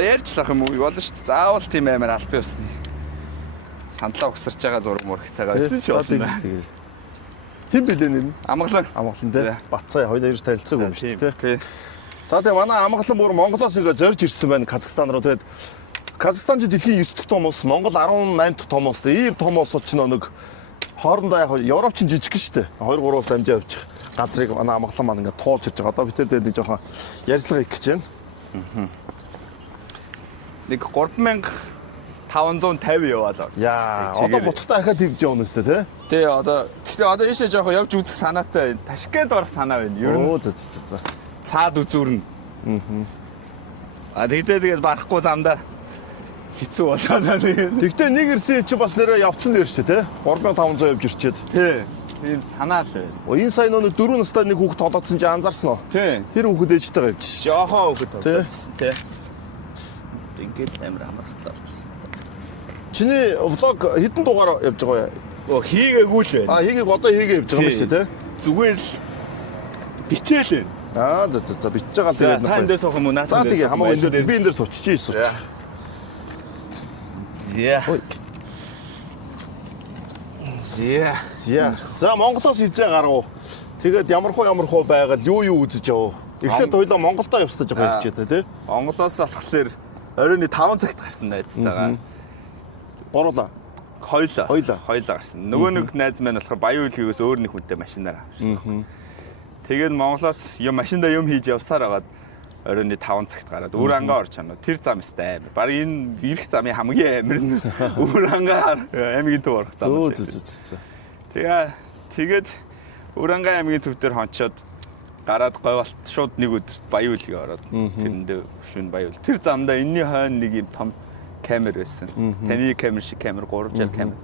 Ярьчлах юм уу болно шүү дээ. Заавал тийм амар албан ёсны сандлаа өгсөрч байгаа зураг мөрөгтэйгээ байсан ч болно. Хэн билээ нэр нь? Амгалан Тий. Бацаа хоёр танилцсан юм шүү дээ. Тий. За тэгээ манай Амгалан бүр Монголоос ингээ зорж ирсэн байна Казахстан руу. Тэгээд Казахстан ч дэлхийн 9 дахь том улс, Монгол 18 дахь том улс. Ийм том улсууд ч нэг хоорондоо яг Европ ч жижиг шүү дээ. 2-3 улс амжаа явчих газрыг манай Амгалан маань ингээ туулж ирж байгаа. Одоо бид тэр нэг жоохон ярьцлага хийх гэж байна. Нэг 3550 яваалаа. Яа, одоо буцтаа дахиад тэгж явна үстэй тий. Тий, гэхдээ одоо ийшээ жоохон явж үзэх санаатай байна. Ташкент орох санаа байна. Ер нь за. Цаад үзүүрнэ. Тэгээд барахгүй замдаа хэцүү болоод тэгээд. Тэгтээ нэг ирсэн чи бас нэрээ явцсан дээр шүү тий. 3500 явж ирчээд. Тий. Тийм санаа л байна. Энэ сайн нэг 4 настай нэг хүүхд толгоцсон чи анзаарсан уу? Тий. Тэр хүүхд ээжтэйгээ явчихсан. Жохоо хүүхд толгоцсон тий. Ингээд амар амархлаа орчихсон. Чиний влог хэдэн дугаар явж байгаа вэ? Хийгээгүй л байна. Хийгээг одоо хийгээ явж байгаа юм шүү тий. Зүгээр л бичээл байна. За бичиж байгаа л тэгээд та энэ дээр суух юм уу? За тэгээ хамаагүй энэ дээр би энэ дээр суучих. Яа. За Монголоос хизээ гарав. Тэгээд ямар хуу байгаад юу үзэж явв. Эхлээд хоёлаа Монголдоо явстаж байгаа хэлж дээ тий. Монголоос болохоор оройн 5 цагт гарсан найзтайгаа. Гурлаа. Хоёлаа гарсан. Нөгөө нэг найз маань болохоор Баян үлгээс өөр нэг хүнтэй машинаар авчихсан. Тэгээд Монголоос машиндаа юм хийж явсаар агаад оройн 5 цагт гараад өөр ангаа орж чана. Тэр зам өстэй амар. Бараг энэ ирэх замын хамгийн амар нь өөр ангаа аймгийн төв орох зам. Тэгээд өөр ангаа аймгийн төв дээр хончоод гараад говьалт шууд нэг өдөрт Баян үлгээ ороод тэрэндээ шүн Баян ул. Тэр замдаа энэний хойно нэг юм том камер байсан. Таны камер шиг камер 3 жил камер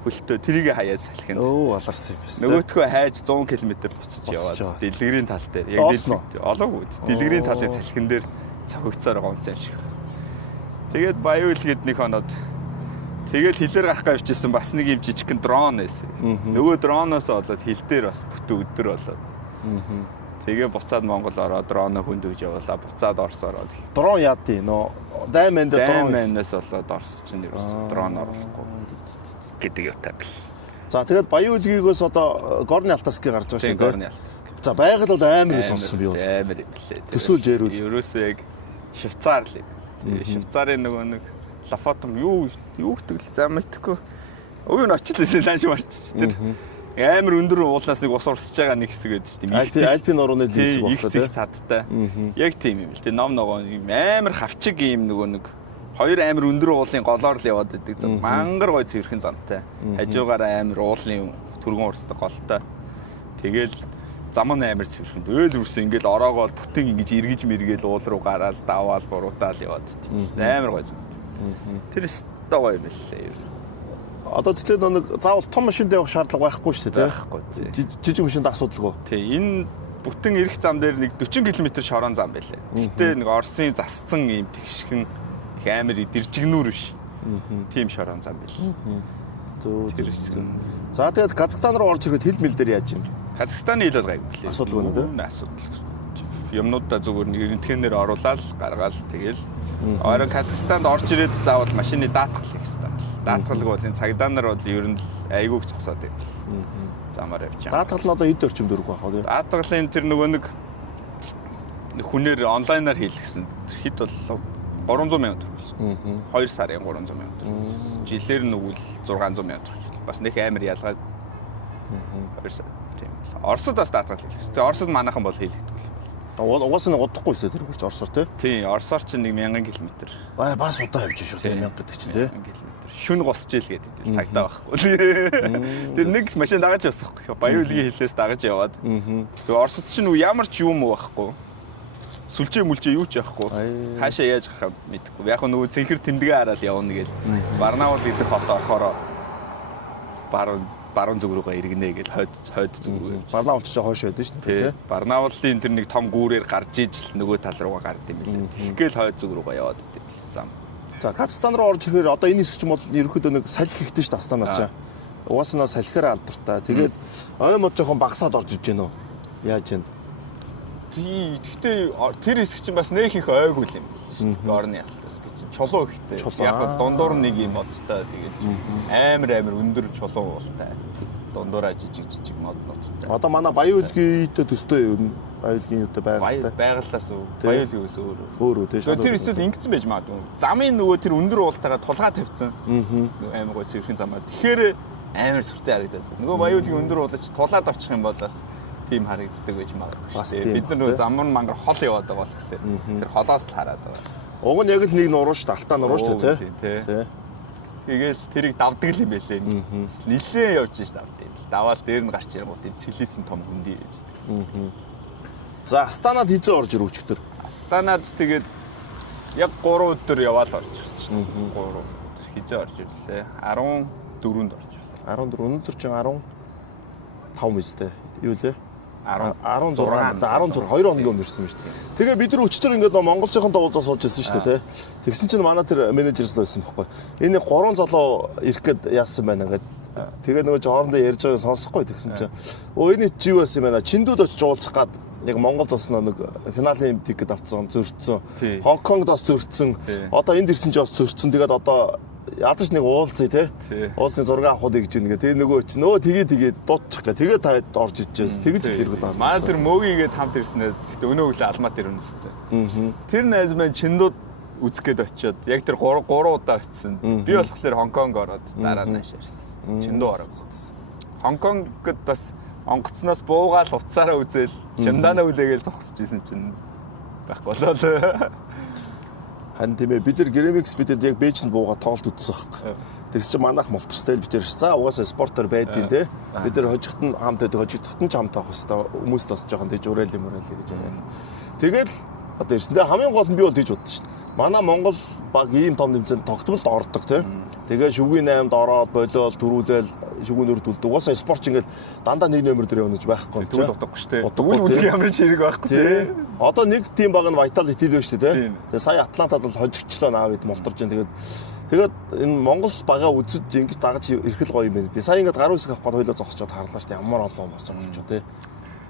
хөлтөө тэрийг хаяад салхинд. Аларсан юм байна. Нөгөөтгөө хайж 100 км буцаж яваад дэлгэрийн тал дээр яг олоогүй. Дэлгэрийн талын салхин дээр цохигцоор гонцсон шиг. Тэгээд Баян үлгээд нэг хоноод тэгэл хилээр гарах гэж явчихсан бас нэг юм жижигхэн дрон байсан. Нөгөө дроноос болоод хил дээр бас бүтэн өдөр болоод. Тэгээ буцаад Монгол ороод дроно хөндөвж явуулаа. Буцаад Орос ороод. Дрон яадیں۔ Нөө дайманд дронээс болоод Орос чинь ерөөс дрон оруулахгүй гэдэг юутай бил. За тэгээд Баян үлгийгөөс одоо Горны Алтайский гарч байгаа шүү дээ. Горны Алтайский. За байгаль бол амар сонсон би бол. Амар юм лээ. Төсөөлж ярил. Ерөөсөө яг Швейцар л. Швейцарын нөгөө нэг Лафотом юу гэдэг л зам мэдхгүй. Өвөө нь очлээсээ ланч марччих тэр. Амар өндөр уулнаас нэг ус урсж байгаа нэг хэсэг байдаг шүү дээ. Альпин орооны хэсэг багтаа тийм. Их цадтай. Яг тийм юм л дээ. Ном ногоо амар хавчиг юм нөгөө нэг хоёр амар өндөр уулын голоор л яваад байдаг зам. Мангар гой цэвэрхэн замтай. Хажуугаараа амар уулын түргэн урсдаг голтой. Тэгэл зам нь амар цэвэрхэн. Өөл үрсэн ингээл ороогоод бүтэн ингэж эргэж мэргээл уул руу гараад даваал буруутаал яваад тийм. Амар гой зам. Тэр өстой гой юм лээ. Одоо тэгэхээр нэг заавал том машинд явах шаардлага байхгүй шүү дээ. Байхгүй. Жижиг машинд асуудалгүй. Тий. Энэ бүтэн эрх зам дээр нэг 40 км шорон зам байлаа. Гэтэ нэг Оросын засцсан юм тэгшхэн их амар дэржигнүүр биш. Тийм шорон зам байлаа. Зөө. За тэгээд Казахстан руу орж ирэхэд хэл мэл дээр яаж юм? Казахстаны хэл бол гайгүй лээ. Асуудалгүй нэ тий. Асуудал. Юмнуудаа зүгээр нэг энтгэнээр оруулаад гаргаал тэгэл орой Казахстанд орж ирээд заавал машины даатгал хийх хэрэгтэй. Даатгалыг бол энэ цагдаа нар бол ер нь айгүйг зогсоод юм. Замаар явж байгаа. Даатгал нь одоо хэд орчимд өрөх байх вэ? Даатгалын тэр нөгөө нэг хүнээр онлайнаар хийлгэсэн. Хэд бол 300 сая төгрөг. 2 сарын 300 сая төгрөг. Жилээр нь өгвөл 600 сая төгрөг. Бас нэг амар ялгааг. 2 сар. Тийм. Оросд бас даатгал хийлгэсэн. Тэгээ Оросд манайхан бол хийлгдэг. Угаасаа нэг удахгүй өстэй тэр хурц Оросоор тий. Тийм, Оросоор чинь 1000 км. Бас удаа явж шүү дээ 1000 гэдэг чинь тий. 1000 км. Шүн госч ийл гэдэг цагдаа байхгүй. Тэр нэг машин дагаж явсахгүй. Баян үлгийн хилээс дагаж яваад. Тэгээ Оросд чинь ямар ч юм байхгүй. Сүлжээ мүлжээ юу ч яахгүй. Хаашаа яаж гарах мэдэхгүй. Яг нөгөө цэнхэр тэмдэгэ хараад явна гээл. Барнаул гэдэг хот орохороо баруун зүг рүүгээ иргэнэ гэж хойд зүг рүү. Барнаул ч хойш байдаг шүү дээ. Барнаулын тэр нэг том гүүрээр гарч ижил нөгөө тал руугаа гард юм билээ. Тэгэхгээл хойд зүг рүүгээ яваад идэв зам. За Казахстан руу орж ирэхээр одоо энэ хэсэг ч юм бол ерөөхдөө нэг салхи ихтэй шүү дээ Астанаа чаа. Угаасаа салхиараа алдартай. Тэгээд ой мод жоохон багасаад орж иж гэнэ үү? Яаж вэ? Гэхдээ тэр хэсэг чинь бас нэг их ойгүй юм шүү дээ. Горны алтаас гэж. Чулуу ихтэй. Яг дундуур нэг юм модтой тэгэл амар өндөр чулуу уултай. Дундуураа жижиг мод ноцтой. Одоо манай Баян-Улгийн үйтэй төстэй юу нэ? Баян-Улгийн үйтэй байгальтай. Байгалаас Баян-Улгиос өөр тийм шал. Тэр эсвэл ингэсэн байж магадгүй. Замын нөгөө тэр өндөр уултайгаа тулгаа тавьсан. Амар гоо цэвэрхэн замаа. Тэгэхээр амар сүртэй харагдаад. Нөгөө Баян-Улгийн өндөр уулаач тулаад очих юм бол бас тийм харагддаг байж магадгүй. Бид нар нөгөө замун мангар хол яваад байгаа болохоор тэр холоос л хараад байгаа. Уг нь яг л нэг нуруу шүү дээ. Алтаа нуруу шүү дээ, тий. Тэгэл тэрийг давдаг юм байлээ. Нилээ явж шít давдаг. Даваал дээр нь гарч ирэнгუთ тийм цэлээсэн том хүндий гэж. За Астанад хизээ орж ирв өчтөр. Астанад тэгээд яг 3 өдөр яваал орж ирсэн шүү дээ. 3 өдөр хизээ орж ирлээ. 14-нд орж ирлээ. 14 өнөөдөр чинь 15 мэстэй. Юу лээ? 16 2 хоногийн өмнө ирсэн шүү дээ. Тэгээ бид нар өчтөр ингээд Монголынхон дуулзаа сууж ирсэн шүү дээ, тий. Тэгсэн чинь манай тэр менежерс л байсан байхгүй. Энэ 3 золоо ирэх гээд яасан байна гэдэг. Тэгээ нөгөө жоорондоо ярьж байгааг сонсохгүй тэгсэн чинь. Энэ чи юу байсан юм байна? Чиндүүд очиж уулзах гад яг Монгол зосноо нэг финалийн тикет авцсан, зөрчсөн. Хонконгд бас зөрчсөн. Одоо энд ирсэн чинь бас зөрчсөн. Тэгээд одоо ядаж нэг уулзъя те. Уулзны зураг авахыг гэж нэгэ. Тэгээ нөгөө чи тэгээ дуудчих гэ. Тэгээ та орж ижээс. Тэгэж л иргэд орж. Манай тэр мөгийгээд хамт ирснээс өнөө өглөө алмат ир үнэссэн. Тэр найз маань чиндууд үзэх гээд очиод яг тэр 3 удаа очисон. Би болохоор Хонконг ороод дараа нь шаарсан. Чиндүү ороод. Хонконгод бас онгоцноос буугаал уцаараа үзэл чамдаана үлээгээл зогсож исэн чинь байхгүй болоо. Хан тийм ээ бид нар Гремикс бидэд яг Бээжинд бууга тоглолт үзсэн хэрэг. Тэгс чи манайх мултарстай л бид нар за угаасаа спортоор байдیں۔ Тэ бид нар хожигт нь хамт байдаг хожигдохт нь ч хамт авах хэвээр хүмүүст бас жоохон тийж урайл гэж яриа. Тэгэл одоо ирсэндээ хамгийн гол нь би бол тийж бодсон шин. Манай Монгол баг ийм том тэмцээнд тогтмолд ордог тий. Тэгээ шүгний 8-д ороод болоод төрүүлээл шүгүүнөр төлдөг. Угаасаа спорт ингээл дандаа нэг номер дээр явж байхгүй юм чинь. Тэгвэл удахгүй шүү дээ. Үл ямар ч хэрэг байхгүй тий. Одоо нэг тим баг нь Vitality л байна шүү дээ тий. Тэгээ сая Атлантад бол хожигчлоо наавд мултарж байна. Тэгээд энэ Монгол бага үзэж ингэж дагаж ирэх л гоё юм байна. Сая ингээд гар үсэх авах гол хойлоо зогсчод харлаа шүү дээ. Ямар олон болсон юм ч тий.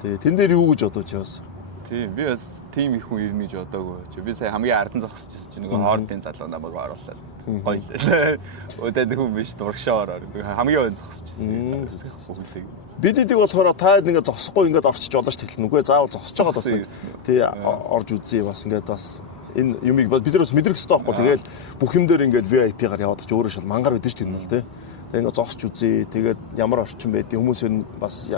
Тэгээ тэн дээр юу гэж бодож яваас. Тийм би бас тим их хүн ирнэ гэж бодоогүй. Би сая хамгийн ардан зогсож байсан чинь нөгөө хоордын залуу намайг оруулаад гоё л. Өдөөд хүн биш дургшаа ороо. Би хамгийн ойн зогсож байсан. Бид эдэг болохоор та ингээд зогсохгүй ингээд орчиж болно ш хэлнэ. Үгүй заавал зогсож байгаа бас тий орж үзье бас ингээд бас энэ юмыг бид нар бас мэдрэх хэрэгтэй байхгүй. Тэгээл бүх юм дээр ингээд VIP-гаар яваад ч өөрөө шал мангар байдэн ш тэр нь бол тий. Тэгээ ингээд зогсож үзье. Тэгээд ямар орчин байдгийг хүмүүс нь бас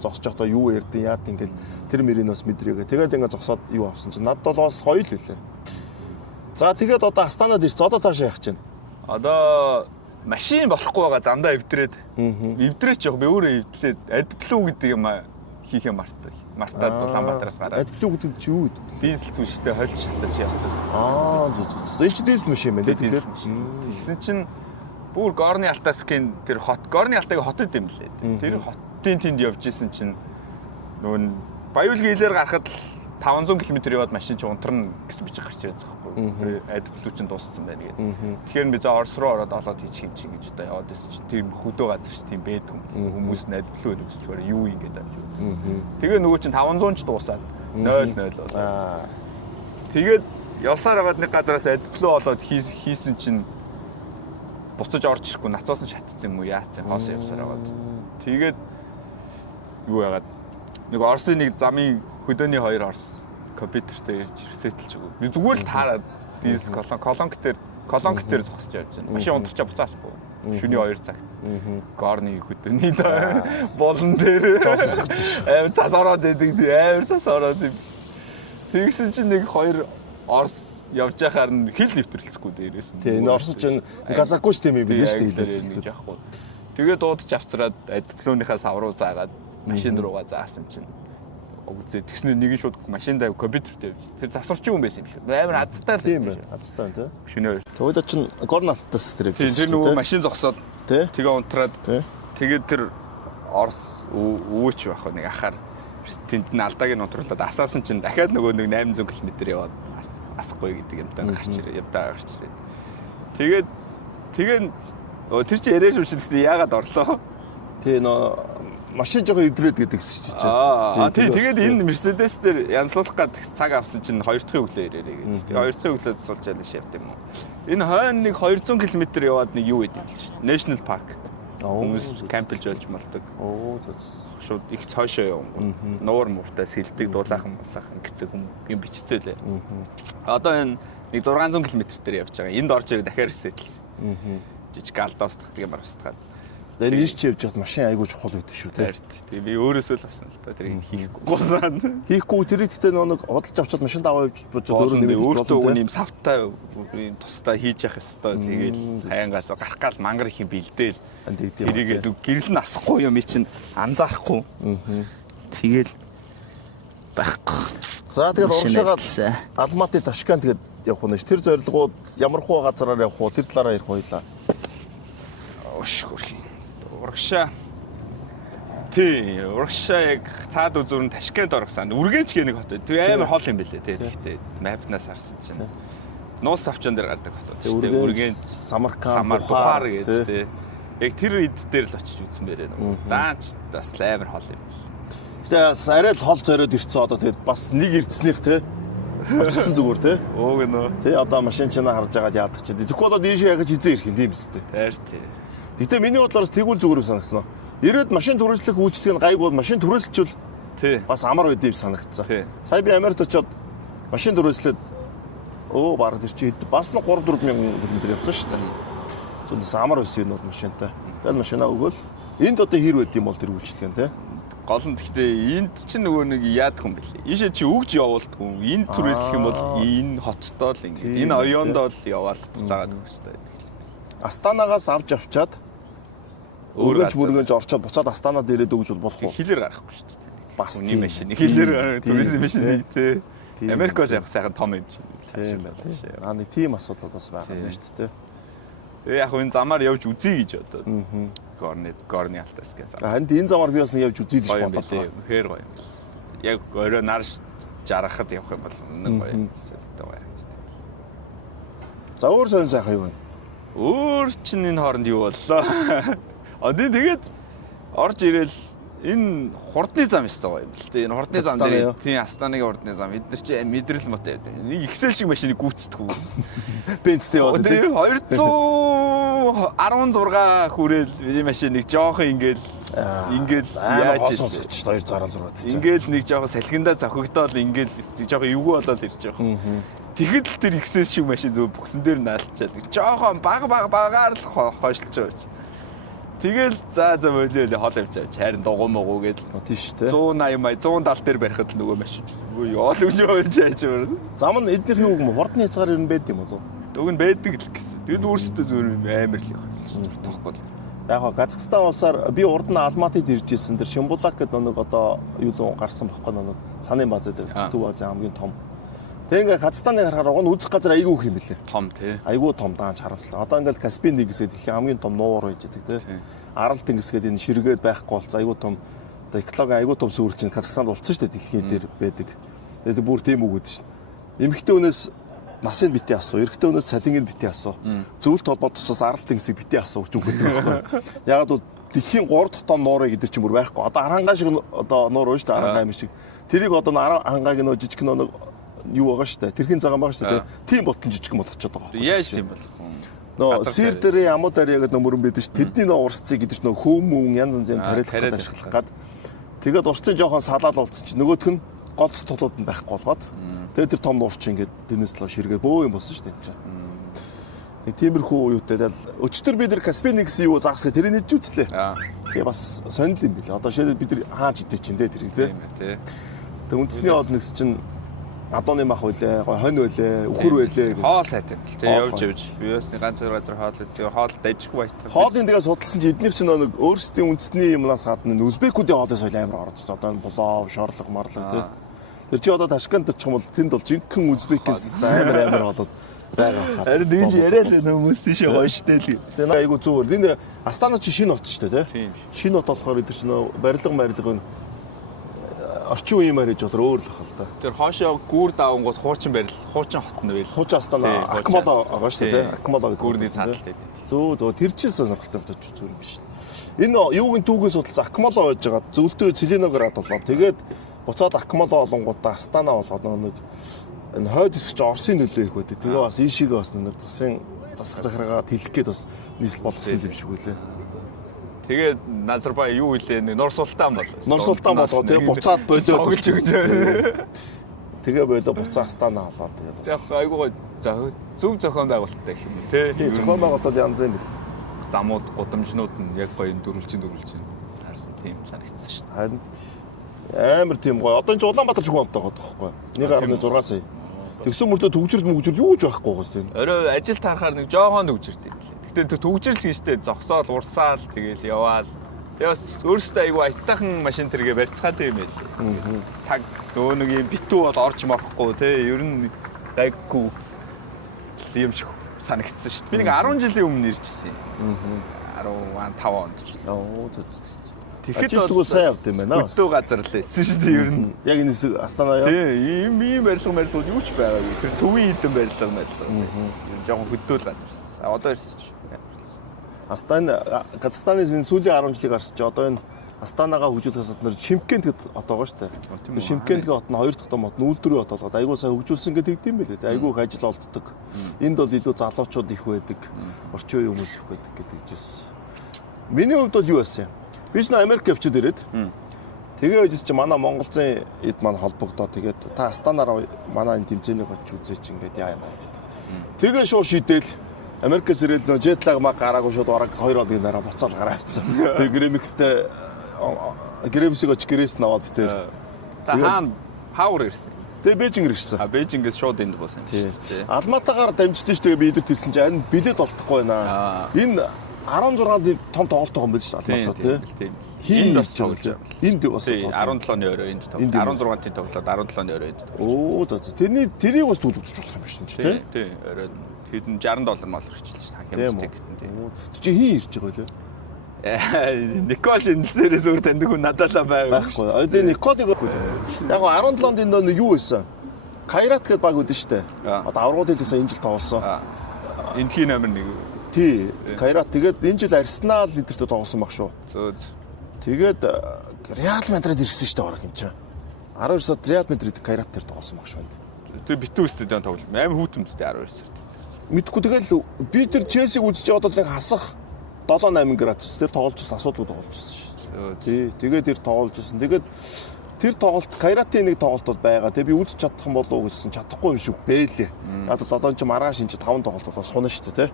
зогсож байхдаа юу ярьдیں۔ Яад ингээд тэр мөрийг бас мэдрээгээ. Тэгээд ингээд зогсоод юу авсан чинь надад бол бас гоё л үлээ. За тэгээд одоо Астанад ирсэн. Одоо цаашаа явах чинь. Одоо машин болохгүй байгаа замдаа эвдрээд. Эвдрээч яг би өөрөө эвдлээд AdBlue гэдэг юм хийхээ мартаад Улаанбаатараас гараад. AdBlue гэдэг чи юу? Дизель түнштэй хольж шатаж явдаг. Энэ чи дизель машин юм байна тэгэхээр. Тэгсэн чинь бүр Горны Алтаскийн тэр Горны Алтагийн хотод юм лээ. Тэр хотын тэнд явж исэн чинь нөгөө Баян-Улгийн хилээр гарахад л 500 км яваад машин чи унтарна гэсэн бичиг гарч ирээд байгаа байхгүй. AdBlue чинь дууссан байна гэдэг. Тэгэхээр би за Орос руу ороод олоод хийчих юм чи гэж одоо яваад байсан чинь тийм хөдөө газар ш тийм бэдэг хүмүүс нь AdBlue нөхөж байгаа юу юм гээд авч үзсэн. Тэгээ нөгөө чинь 500 ч дуусаад 0 болоо. Тэгээд явсаар байгаад нэг газараас AdBlue олоод хийсэн чинь буцаж орж ирэхгүй нацуусан шатцсан юм уу яацсан хоос явсаар байгаад. Тэгээд юу яагаад нэг Оросын нэг замын хөдөөний 2 Орос компьютертэй ирж сэтэлж өгөө. Би зүгээр л таараад дизель колонк дээр зогсож явж байна. Машин унтарчаа буцаасахгүй. Шөнийн 2 цагт. Горны хөдөөний болон дээр амар цас ороод идэг. Амар цас ороод ив. Тэгсэн чинь нэг 2 Орос явж байхаар нь хил нэвтрэлцэхгүй дээрээс нь. Тийм энэ Орос чинь Казакуш тийм юм билээ шүү дээ хэлээд яахгүй. Тэгээд дуудаж авцраад AdBlue-ийнхаа сав руу заагаад машин руугаа заасан чинь өгзээ. Тэгснээр нэг нь шууд машиндаа компьютертэй явж. Тэр засварчин хүн байсан юм шиг. Амар азтай л байсан юм. Азтай тий. Шөнөөр. Тэгвэл чинь Горналтаас тэр явж. Тэр нөгөө машин зогсоод тэгээ унтраад тэгээд тэр Орос өвөөч байх нэг ахаар тэнд нь алдааг нь унтруулад асаасан чинь дахиад нөгөө нэг 800 км яваад асахгүй гэдэг юмтай гарч ирээд. Тэгээд тэр чинь яриаш үчил гэхдээ яагаад орлоо? Тэгээ нөө машин жоохон эвдрээд гэдэг чинь. Тэгээд энэ Mercedes дээр янзлуулах гэдэг цаг авсан чинь 2 дахь өглөө ирээрэй гэдэг. Тэгээ 2 дахь өглөөд суулж ялаа шавт юм уу. Энэ хойно нэг 200 км яваад нэг юу гэдэг юм л шүү дээ. National Park. Хүмүүс кампилж болж молдог. Шууд их цоошоо явна. Нуур мууртай сэлдэг, дулаахан гэцэг юм бичцээлээ. Одоо энэ нэг 600 км дээр явж байгаа. Энд орж ирээ дахиад ресетлсэн. Жижиг алдаа устгах юм устгаад. Тэгээ нэрч явж байхад машин айгуу чухал байдаг шүү дээ. Тэгээ би өөрөөсөө л авсан л та тэрийг хийхгүй. Гусаад. Хийхгүй тэр ихтэй нэг худалж авчаад машин даваа явж өөрөө нэмээд өөртөө өгөн юм савтай юм тустай хийж явах ёстой. Тэгээд хаянгаас гарах гал мангар их юм бэлдээл. Тэрийг гэрэл нь асахгүй юм чинь анзаарахгүй. Тэгэл байхгүй. За тэгээд урагшаагаад Алматы Ташкент тэгээд явах нь ш. Тэр зорилгууд ямар хуу газараар явах уу? Тэр талаараа ярих хоёлаа. Хөрхи. Урагшаа. Урагшаа яг цаад үзүүр нь Ташкент оргосон. Үргэнч гэх нэг хот. Тэр амар хол юм бэлээ тий. Тэгэхдээ мапнаас харсан чинь. Нуус авчаан дээр гардаг хот. Үргэнч, Самарканд, Бухар гэж тий. Яг тэр эд дээр л очиж үзсэн мээрээ нөгөө. Даанч бас амар хол юм. Гэтэ арай л хол зориод ирсэн одоо тэгээд бас нэг ирцнийх тий. Очсон зүгээр тий. Гэнэ. Тий одоо машин чанаа харж байгаад яадаг чинь. Тэгэхгүй болоод ийшээ ягаж хизээ ирэх юм тийм үстэй. Тий. Гэтэ миний бодлоос тэгвэл зүгээр санагдсан нь. Ирээд машин түрээслэх үйлчлэг нь гайгүй бол машин түрээсэлчвэл тий. Бас амар үдийм санагдсан. Сая би Америкт очиод машин түрээслээд баг тэр чи бас 3-4 мянган км явсан шүү дээ. Зөвхөн амар байсан юм бол машинтай. Тэгээд машинаа өгөөл энд одоо хэр байд юм бол тэр үйлчлэг нь тий. Гол нь гэхдээ энд чинь нөгөө нэг яадаг юм бэлээ. Ийшээ чи өгж явуулдаггүй. Энд түрээслэх юм бол энэ хоттоо л ингэ. Энэ Ориондоо л яваал буцаагаад өгөх хэрэгтэй. Астанагаас авч авчаад өргөнж орчоод буцаад Астанад ирээд өгж болох уу? Хилээр гарахгүй шүү дээ. Бас тийм машин. Хилээр туризм машин тий. Америк бол яг сайхан том юм чинь. Тийм байна. Нэг тийм асуудал бас байгаа юм шүү дээ. Тэгээ яг энэ замаар явж үзье гэж бодоод. Горны алтаас гэж. Харин энэ замаар би бас нэг явж үзье гэж бодлоо. Хэр гоё. Яг орой нар жаргахад явах юм бол нэг гоё. За өөр сонь сайхан юу вэ? Өөр чинь энэ хооронд юу боллоо? Одоо тэгээд орж ирээл энэ хурдны зам ёстой гоё юм л дээ. Энэ хурдны зам дээр тийм Астанагийн хурдны зам. Бид нар чи мэдрэл мотой байдаг. Нэг Excel шиг машиныг гүйцэтгэв. Бенцтэй яваад тийм 216 хүрээл энэ машиныг жоохон ингээл яаж сонсож 216 тийм. Ингээл нэг жоохон салхиндаа зохигдоод ингээл жоохон эвгүй болоод ирж байгаа. Тэгэхэд л тэр Excel шиг машин зөв бүксэн дээр наалчаад жоохон багаар л хойшлж байгаа. Тэгэл за болио хол явж байгаа. Харин дугуй могоо гэдэл. Тийм шүү дээ. 180 170 дээр барихад л нөгөө машин. Яол гэж болж яаж байна. Зам нь эднийх юу юм хурдны хязгаар ер нь байд юм болов. Уг нь байдаг л гэсэн. Тэгэд өөрсдөө зүгээр амар л явах. Тоохгүй л. Яг гоо Казахстан улсаар би урд нь Алматид ирж ирсэн. Тэр Шимбулак гэдэг нэг одоо юу л гарсан байхгүй нэг санын бааз гэдэг. Төв Азийн хамгийн том. Тэгээ ингээ Казахстаныг харахаар уг нь үзэх газар айгүй их юм билээ. Том тий. Айгүй том даанч харамслаа. Одоо ингээл Каспийн нэгс гэдэг их хамгийн том нуур байж байгаа тий. Арал тэнгис гэдэг энэ ширгээд байхгүй болц айгүй том одоо экологи айгүй том сүрэл чинь Казахстанд болцсон шүү дээ дэлхийн дээр байдаг. Тэгээд бүр тийм үг гэдэг шин. Эмэгтэй хүнээс насыг битээ асуу, эрэгтэй хүнээс цалиныг битээ асуу. Зөвлөлт холбоот тусаас арал тэнгисийг битээ асуу гэж үг гэдэг байхгүй. Ягаад бол дэлхийн 3 дахь том нуурыг гэдэг чинь бүр байхгүй. Одоо Арангаа шиг одоо нуур уу шүү дээ Арангаа юм шиг. Тэрийг одоо Арангааг нөө жижиг нөө юу байгаа шүү дээ. Тэрхийн цагаан байгаа шүү дээ. Тийм ботон жижигэн болгочиход байгаа байхгүй. Яаж тийм болох вэ? Нөө сэр дээр ямууд арья гэдэг нөмөрөн байдаг ш. Тэдний нөө урсцыг гэдэг чинь нөө хөөмөн янз янзын тариалахад ашиглах гад. Тэгээд урсцын жоохон салаал болцсон чи нөгөөх нь голц толууд нь байхгүй болгоод. Тэгээд тэр том нуурч ингээд дэнэс л ширгээ бөө юм болсон ш. Нэг тиймэрхүү юутай л өчтөр бид нар Каспийн нэгсэн юу загас гэх тэрийг нэдж үзлээ. Тэгээ бас сонирл юм билээ. Одоо шийдэл бид нар хааж идэх чинь дээ тэрийг тий. Тэгээ үндэсний хоол нэгс чинь адууны мах байлээ, хонь байлээ, үхэр байлээ. Хоол сайтай бэл тий явж. Би бас нэг ганц хоёр газар хоол үзье. Хоол дайжгүй байтал. Хоолын тэгээ судалсан чи эднийх чинь нэг өөрсдийн үндэсний юмнаас гадна Узбекүүдийн хоолын соёл амар орж байгаа. Одоо булоо, шорлог, морлог тий. Тэр чи одоо Ташкент очих юм бол тэнд бол жинхэнэ Узбекээс амар болоод байгаа хаа. Харин дэж яриад л хүмүүс тийш гоё штэ л. Тэгээ айгу зүгээр. Энэ Астана чи шинэ хот штэ тий. Шинэ хот болохоор эдгээр чинь барилга орчин үеийн мариж бол өөр л ахал та. Тэр хоошоо гүүр давангууд хуучин барил, хуучин хот нь байл. Хуучин Астана Акмола байгаа шүү дээ. Акмола гэдэг гүүрний цааталтай. Зөө тэр чинь сонирхолтой болчих зүгээр юм биш. Энэ юугийн түүхийн судалсан Акмоло байж байгаа. Зөвлөлтөө Целиноград болоо. Тэгээд буцаад Акмоло болонгуудаа Астана болоод нэг энэ хойд хэсэгч Орсын нөлөө их байдаг. Тэгээ бас ийшээгээ бас нэг засах захираагаад хэлэх гээд бас нийслэл болгосон юм шиг үлээ. Тэгээд Назарбай юу илээ нэг Нур Султан болоо. Нур Султан болоо тэгээ буцаад болоод тоглож өгч. Тэгээ болоо буцаа Астана болоо тэгээд бас. Яг айгуу зөв зохион байгуулалттай гэх юм уу те. Тийм зохион байгуулалт янз юм бэл. Замууд, гудамжнууд нь яг гоё дөрвөлжин харсан тийм санагдсан шүү дээ. Харин амар тийм гоё. Одоо энэ ч Улаанбаатар ч хүн амтаа байгаа байхгүй. 1.6 сая. Тэгсэн мөртөө төгжрөл юу ч байхгүй гоос тийм. Орой ажил тарахаар нэг жоохон төгжирд юм лээ. Гэтэ төгжирч гэжтэй зогсоол, урсаал тэгэл яваал. Тэгээ бас өөрөөсөө айгүй айтайхан машин тэргээ барьцгаад юм байл. Таг нөө нэг юм битүү бол орж морохгүй те. Ер нь гайгүй юм шиг санагдсан шүү дээ. Би нэг 10 жилийн өмнө иржсэн юм. 15 онд ч. Оо тэгэхэд бол сайн явд юм байна. Хөдөө газар л байсан шүү дээ ер нь. Яг энэ хэсэг Астана яа. Тийм, ийм барилга юу ч байгаагүй. Тэр төвийн хідэн барилга. Жохон хөдөөл газар. Одоо ирсэн шүү. Астана Казахстаны энэ сүүлийн 10 жилиг арч одоо энэ Астанагаа хөгжүүлэх асууднаар Шимкент гэдэг хот байгаа шүү дээ. Шимкент гэх хот нь 2 дахь том хот, нүүлдрийн хот болгоод айгүй сайн хөгжүүлсэн гэдэг юм билээ. Айгүй их ажил олддог. Энд бол илүү залуучууд их байдаг, орчин үеийн хүмүүс их байдаг гэдэг жишээ. Миний хувьд бол юу байсан юм? Би ч Америк явчиад ирээд. Тэгээ үжис чи манай Монголын эд маань холбогдоо тэгээд та Астанаар манай энэ тэмцээнийг очиж үзээч ингээд яа юм аа гэдэг. Тэгээ шууд шийдээл Америкээс ирээд нөө жетлаг маг гараагүй шууд бараг 2 хоногийн дараа буцаал гараа авчихсан. Тэгээ Гремикстэй Гремсиг оч гэрээс наваад битээр. Та хаагаар ирсэн. Тэгээ Бээжинг ирсэн. Бээжингээс шууд энд буусан юм шүү дээ. Алматагаар дамждээ ш тэгээ би идэрт хэлсэн чинь харин билет олдохгүй байна. Энэ 16-ны том тоглолт байгаа юм биш Алмата тий. Энд бас тоглож. Энд бас 17-ны өрөө энд тоглолт. 16-ны тоглолт 17-ны өрөө энд. Оо за. Тэрийг бас төлөвлөж болох юм биш тий. Тий. Өрөө хэдэн $60 мал хэрэгжилж шүү дээ. Тийм үү. Чи хин ирж байгаа лээ. Никол шинэлцээрээс өөр таньдаг хүн надалаа байхгүй. Одоо Николыг яг 17-нд энэ юу байсан? Кайрат гэдэг баг үүдэн штэ. Одоо аврагууд хэлээсээ энэ жил тоглосон. Энтхийн номер 1. Тий. Кайрат тэгээд энэ жил Арсенал лидертэй тоглосон баг шүү. Тэгээд Реал Мадрид ирсэн штэ бараг энэ чинь. 12 сард Реал Мадрид Кайрат дээр тоглосон баг шүү. Тэгээд битүү стадион тоглосон. Амар хүүтэмцтэй 12 сард. Мэдхгүй тэгэл би тэр Челсиг үзэж одоо нэг хасах 7-8 градус дээр тоглож ирсэн асуудал тоглож ирсэн шүү. Тий. Тэгээд тэр тоглож ирсэн. Тэгээд тэр тоглолт Кайратын нэг тоглолт бол байгаа. Тэгээ би үзэж чадах юм болов уу гэсэн чадахгүй юм шиг бэлээ. Яг л одоо энэ маргааш энэ 5 тоглолт болоо сунаа шүү дээ, тий.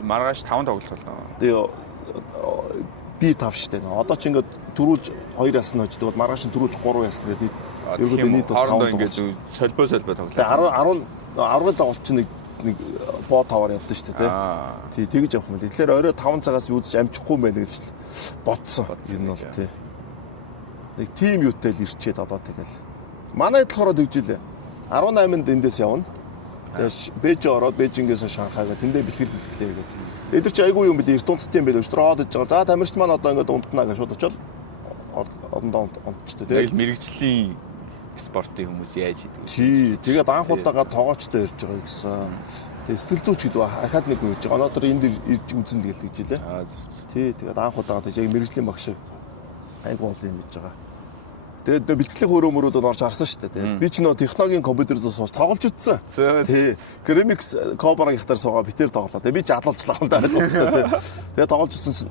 Маргааш 5 тоглолт болоо. Тэгээ би 5 шүү дээ. Одоо ч ингээд төрүүлж 2 ясна хождог бол маргааш нь төрүүлж 3 ясна гэдэг. Ерөөдөө нийт бол 5 ингээд солбоо тоглолт. Тэгээ 10 тоглолт чинь нэг боо таваар явдсан шүү дээ тий. Тэгж явах юм л. Тэгэхээр орой 5 цагаас үзэж амжихгүй юм байна гэж бодсон. Энэ бол тий. Нэг тим юутай л ирчээд одоо тэгэл. Манай болохоор тэгжилээ. 18-нд эндээс явна. Тэгээ Бээжин ороод Бээжингээс Шанхайгаа тэндээ бэлтгэлээ гэдэг. Эдгээр чи айгүй юм бил эрдэнэттэй юм байл өчтөр одож байгаа. За тамирч маань одоо ингээд унтнаа гэж шууд очоод одондоо унтчихдээ. Тэгэл мэрэгжлийн спортын хүмүүс яаж хийдэг. Тий. Тэгээд анх удаага тоогоочтой ирж байгаа гэсэн. Тэгээд сэтгэл зүйч гэдэг ахаад нэг үеж байгаа. Өнөөдөр энд ирж үзэн л гэж хэлээ. Тий. Тэгээд анх удаага яг мэрэгжлийн багш айгуу ол юм хийж байгаа. Тэгээд бэлтгэлийн хөрөөмөрүүд орж харсан шүү дээ. Би ч нөө технологийн компьютерээс сууж тоглож үзсэн. Тий. Гремикс Кобрагийн хатар суугаа битээр тоглоо. Тэгээд би ч алуулчлаа юм даа ойлгомжтой. Тэгээд тоглож үзсэн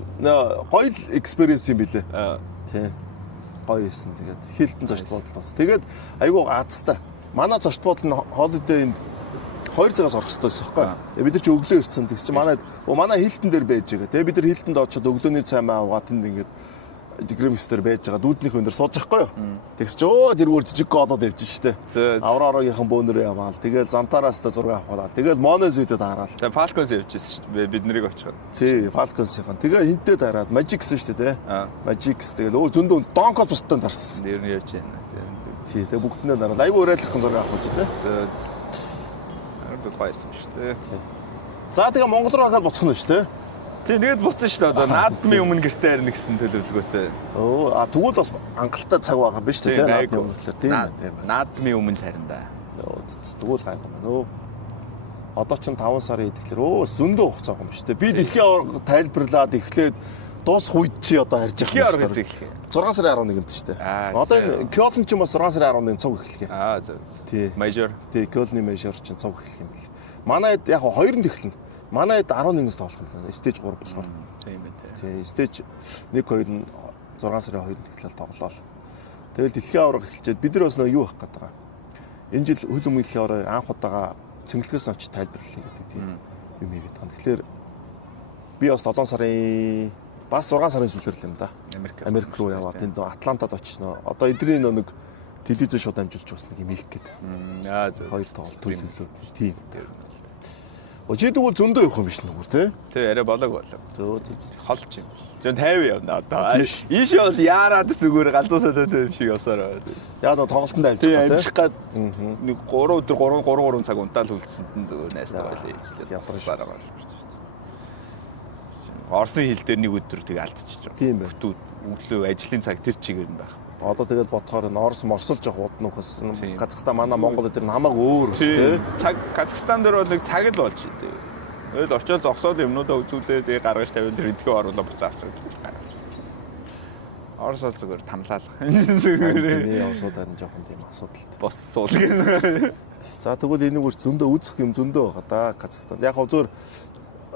гоё экспириенс юм билээ. Тий. Гоё байсан. Тэгээд хилтэн зочд бодол тоц. Тэгээд айгүй азтай. Манай зочд бодол нь холидейнд 2 цагаас орох хэрэгтэй байсан байхгүй. Бид нар ч өглөө ирсэн. Тэгс чи манай хилтэн дээр байж байгаа. Тэгээд бид нар хилтэнд очиод өглөөний цаймаа аваад тэнд ингээд Гремиксээр байж байгаа. Дүүднийх өндөр сууж байхгүй юу? Тэгс чи тэргээр жижиг голоод явж штэ. Авророгийнхан бөөнөрөө яваал. Тэгээд Зантараас та 6 авахлаа. Тэгээд Монезидэд хараад. Тэгээд Фалконс явжсэн шүү дээ. Бид нарыг очиход. Тий, Фалконсийнхан. Тэгээ хинтээ дараад Magix шүү дээ, тий. Magix тэгээд зөндөө Донкос бусдад дарсан. Нэр нь яаж байна. Тий, тэгээд бүгднээ дараад айгүй уриалгах зураг авах гэж тий. Ард байсан шүү дээ. За тэгээ Монгол руу хахад буцах нь шүү дээ. Тий, тэгээд буцсан шүү дээ. Одоо наадмын өмнө гэртээ харна гэсэн төлөвлөгөөтэй. Тэгвэл бас хангалттай цаг байгаа юм биш үү тий. Наадмын өмнө тийм. Наадмын өмнө харна да. Тэгвэл гайгүй байна. Одоо ч 5 сарын идэхлээр зөндөө хугацаа байгаа юм шүү дээ. Би дэлхийн тайлбарлаад эхлээд дуусах үед чи одоо харж Дэлхийн байгаа аварга эзэглэх. 6 сарын 11-нд шүү дээ. Одоо энэ Кёлн ч юм уу 6 сарын 11-нд цуг эхлэх юм. Зөв. Тий. Major. Тий, Кёлны мажор чинь цуг эхлэх юм бэл. Манайд яг 2-нд эхэлнэ. Манайд 11-ээс тоглох юм байна. Стейж 3 болохоор. Тийм ээ. Тий, стейж 1 2 нь 6 сарын 2-нд эхлэл тоглолоо. Тэгэл дэлхийн аварга эхэлчихэд бид нар бас нэг юу авах гээд байгаа. Энэ жил хөл өмгийн дэлхийн аваргыг анх удаага цэнгэлгээс очиж тайлбарлая гэдэг тийм юм хийгээд байгаа. Тэгэхээр би бас 7 сарын бас 6 сарын сүүлээр л юм да. Америк руу яваад энд Атлантад очино. Одоо эдний нэг телевизэн шууд амжуулж бас нэг юм хийх гээд. Зөв. Хоёр тоглолт төлөвлөлөө тийм. Чи тэгвэл зөндөө явах юм биш нүгүр те? Тэг арай болоог болоо. Зөө. Холч юм. Жон 50 явна одоо. Ийшээ бол яарад зүгээр галзуусаад юм шиг явсаар байна. Яа нөө тоглолтод амжих Тэг те? амжих гад нэг 3 өдөр 3 цаг унтаал үлдсэнд нь зүгээр найстаа байлаа. Орсын хил дээр нэг өдөр тэг алдчихж байгаа. Тийм бай. Өглөө ажлын цаг тэр чигээр нь байх. Одоо тэгээд бодохоор н Орос морсолж явах удна ухас Казахстан манай Монгол дээр нь хамаагүй өөр өс те. Цаг Казахстан дээр бол нэг цаг л болж идэв. Тэгэл очиод зогсоод юмнуудаа үзүүлээд тэгээ гаргаж тавиад тэдгээр оруулаа буцаа авчихсан. Орос бол зүгээр тамлаалах. Тийм Оросод энэ жоохон тийм асуудал. Бос суул гэнэ. За тэгвэл энийг зөндөө үзэх юм зөндөө байгаа да Казахстан. Яг хөө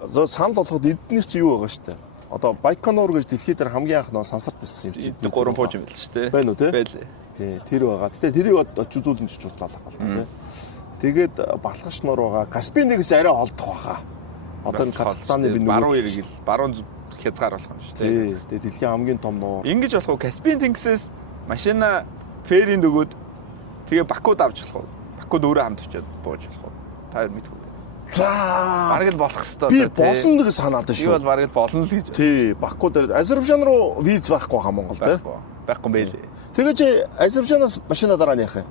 зөв санал болгоход эдгээр чи юу байгаа штэ. Одоо Байконур гэж дэлхийд дээр хамгийн анх нөө сансарт ирсэн юм чи. 3 пууж юм байл шүү дээ. Байна уу те? Байлээ. Тий, тэр байгаа. Гэтэ тэрийг очиж үзүүлэн ч бодлоо байх бол те. Тэгээд балхаш нор байгаа. Каспийн нэгээс арай олдох баха. Одоо энэ Казахстаны би баруун иргэл, баруун хязгаар болох юм шүү дээ. Тий, дэлхийн хамгийн том нуур. Ингэж болох уу? Каспийн тэнгисээс машина ферийн өгөөд тэгээ Бакуд авч болох уу? Бакуд өөрөө хамт очиод бууж болох уу? Та мэдгүй. За, бараг л болох хэвээр. Би болно гэж санаад байна шүү. Би бол бараг л болно л гэж. Тий, Баку дээр Азербайджан руу виз байхгүй хаа Монгол те. Байхгүй байлээ. Тэгээ чи Азербайджанаас машина дараа нь яах юм?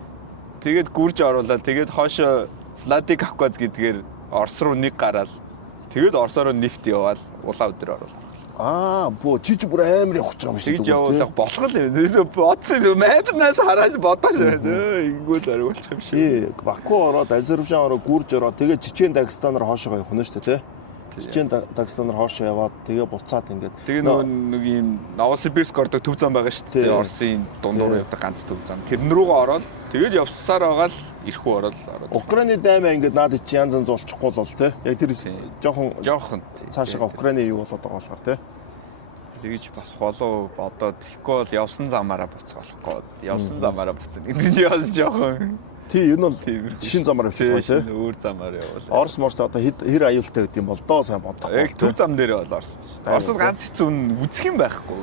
Тэгээд гүрж оруулаад тэгээд хоошо Владикавказ гэдгээр Орос руу нэг гараад тэгээд Оросоор нефт яваад улаан өдөр оруулаа. Бөө чи бүр амар явах гэж байгаа юм шиг. Тэгж явуулах болох юм. Бодсон мэпнаас хараад бодож байна. Ингүүл ариулчих юм шиг. Баку ороод Азербайджан ороод гүрж ороод тэгээд Чечен Дагестанаар хоошоо явах нь шүү дээ, тэ. Чечен Дагестанаар хоошоо яваад тэгээ буцаад ингээд. Тэгээ нэг юм Новосибирск ордог төв зам байгаа шүү дээ. Оросын дундуур явдаг ганц төв зам. Тэр рүүгээ ороод тэгээд явсаар байгаа л ирэхүү ороод. Украины даймаа ингээд наад чи янз янз болчихгүй бол тэ. Яг тэр жоохон цаашаа Украины юу болоод байгаа болохоор тэ. Тэгж бас болоо одоо тэгэхгүй бол явсан замаараа буцах болохгүй. Явсан замаараа буцна. Энд яас жоохон. Тий, энэ бол шин замаар явчих гоё тий. Өөр замаар явуул. Орос морс одоо хэр аюултай байд юм бол доо сайн бодохгүй. Яг төв зам дээр бол Орос. Оросд ганц хэцүү нь үзэх юм байхгүй.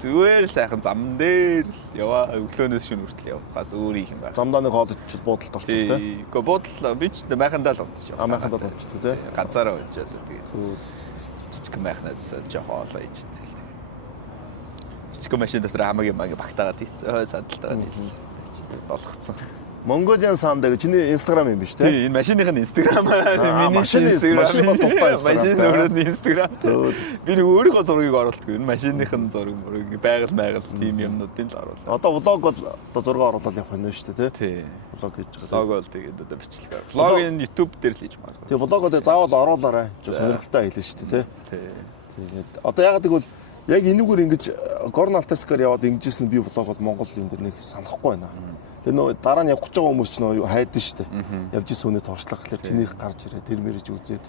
Зүгээр сайхан зам дээр яваа өглөөнөөс шөнө хүртэл явахаас өөр их юм байна. Замдаа нэг хоол идчихэл буудалд орчих тий. Гэхдээ буудал би ч майхандаа л унтчих. Майхандаа л унтчих тий. Ганцаараа унтчихсан тэгээд. Жижиг майхнаас жоохон олоо ичдэг. Жижиг машин дотор хамаагийн багтаагаад ийцээ. Сандалтаа болгоцсон. Mongolian Sound гэж чиний Instagram юм биш үү? Тий, энэ машиных нь Instagram аа. Машин бол тустай Instagram. Машины өөрөө Instagram. Би нэг өөрийнхөө зургийг оруулдаг. Энэ машиных нь зураг байгаль тийм юмнуудын л оруулаа. Одоо влог бол одоо зураг оруулаад явах нь шүү дээ, тий. Влог хийж байгаа. Влог бол тэгээд одоо бичлэг. Влогийн YouTube дээр л хийж магадгүй. Тий, влогоо заавал оруулаарай. Сонирхолтой хэлнэ шүү дээ, тий. Тэгээд одоо ягаад гэвэл яг энүүгээр ингэж Горналтаскаар яваад ингэжсэн би влог бол Монгол юм дээр нэг санахгүй байна. Тэгээ нөө дараа нь явах гэж байгаа хүмүүс ч нөө хайдсан шүү дээ. Явж исэн үнэ торчлах гэхэлэр чинийх гарч ирээ тэр мэрэж үзээд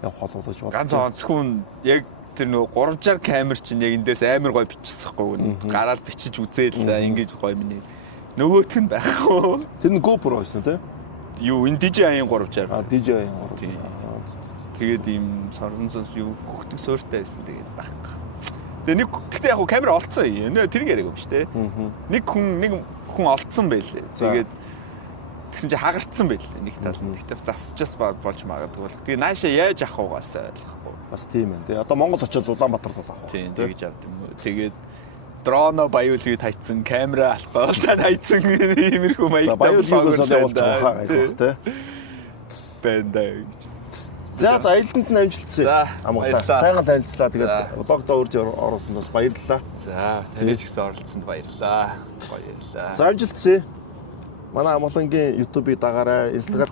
явах холуулж бод. Ганц онцгүй яг тэр нөө 360 камер чинь яг энэ дээрс амар гоё бичсэн хэвгүй. Гараад бичиж үзээд ингэж гоё миний нөгөөх нь байхгүй. Тэр нь GoPro байсан тий? Юу энэ DJI 360. DJI 360. Тэгээд ийм соронсоос юу хөхтөг суурьтай байсан тэгээд байхгүй. Тэгээ нэг гэхдээ яг камер олцсон юм. Тэр яриаг юм шүү дээ. Нэг хүн олцсон байлээ. Тэгээд тэгсэн чи хагартсан байлээ нэг тал. Тэгтээ засчаас болж магадгүй. Тэгээ наашаа яаж авах угаас ойлгохгүй. Бас тийм ээ. Одоо Монгол очиод Улаанбаатар руу авах. Тийм тэгж авд юм. Тэгээд дроно баяуулгыг хайцсан, камера албаа болоод хайцсан иймэрхүү маягтай. Баяуулгаас л явуулж байгаа гэх тий. Бэндаа гэж. За аялалд нь амжилтсан. Амгалаа. Сайхан танилцлаа. Тэгээд влогдоо урьж оруулсанд бас баярлалаа. За, таньж гисэн оролцсонд баярлалаа. Баярлалаа. За амжилтсан. Манай Амгалангийн YouTube-ийг дагаарай, Instagram